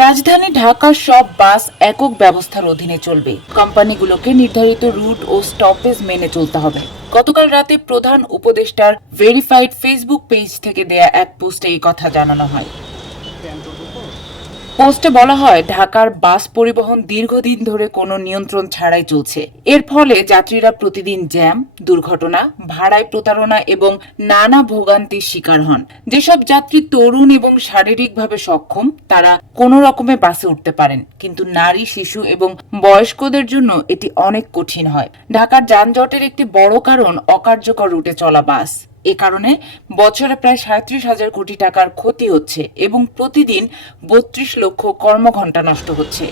রাজধানী ঢাকার সব বাস একক ব্যবস্থার অধীনে চলবে। কোম্পানিগুলোকে নির্ধারিত রুট ও স্টপেজ মেনে চলতে হবে। গতকাল রাতে প্রধান উপদেষ্টার ভেরিফাইড ফেসবুক পেজ থেকে দেয়া এক পোস্টে এই কথা জানানো হয়। পোস্টে বলা হয়, ঢাকার বাস পরিবহন দীর্ঘদিন ধরে কোনো নিয়ন্ত্রণ ছাড়াই চলছে। এর ফলে যাত্রীরা প্রতিদিন জ্যাম, দুর্ঘটনা, ভাড়ায় প্রতারণা এবং নানা ভোগান্তির শিকার হন। যেসব যাত্রী তরুণ এবং শারীরিকভাবে সক্ষম, তারা কোনো রকমে বাসে উঠতে পারেন। কিন্তু নারী, শিশু এবং বয়স্কদের জন্য এটি অনেক কঠিন হয়। ঢাকার যানজটের একটি বড় কারণ অকার্যকর রুটে চলা বাস। এ কারণে বছরে প্রায় সাঁত্রিশ হাজার কোটি টাকার ক্ষতি হচ্ছে এবং প্রতিদিন বত্রিশ লক্ষ কর্মঘণ্টা নষ্ট হচ্ছে।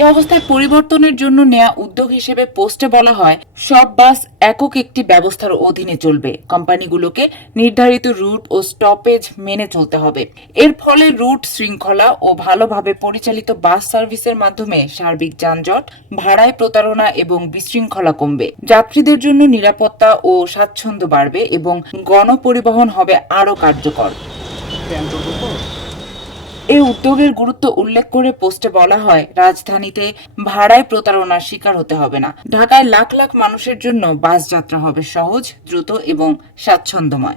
এ অবস্থায় পরিবর্তনের জন্য নেয়া উদ্যোগ হিসেবে পোস্টে বলা হয়, সব বাস একক একটি ব্যবস্থার অধীনে চলবে। কোম্পানিগুলোকে নির্ধারিত রুট ও স্টপেজ মেনে চলতে হবে। এর ফলে রুট শৃঙ্খলা ও ভালোভাবে পরিচালিত বাস সার্ভিসের মাধ্যমে সার্বিক যানজট, ভাড়ায় প্রতারণা এবং বিশৃঙ্খলা কমবে। যাত্রীদের জন্য নিরাপত্তা ও স্বাচ্ছন্দ্য বাড়বে এবং গণপরিবহন হবে আরও কার্যকর। এই উদ্যোগের গুরুত্ব উল্লেখ করে পোস্টে বলা হয়, রাজধানীতে ভাড়ায় প্রতারণার শিকার হতে হবে না। ঢাকায় লাখ লাখ মানুষের জন্য বাস যাত্রা হবে সহজ, দ্রুত এবং স্বাচ্ছন্দ্যময়।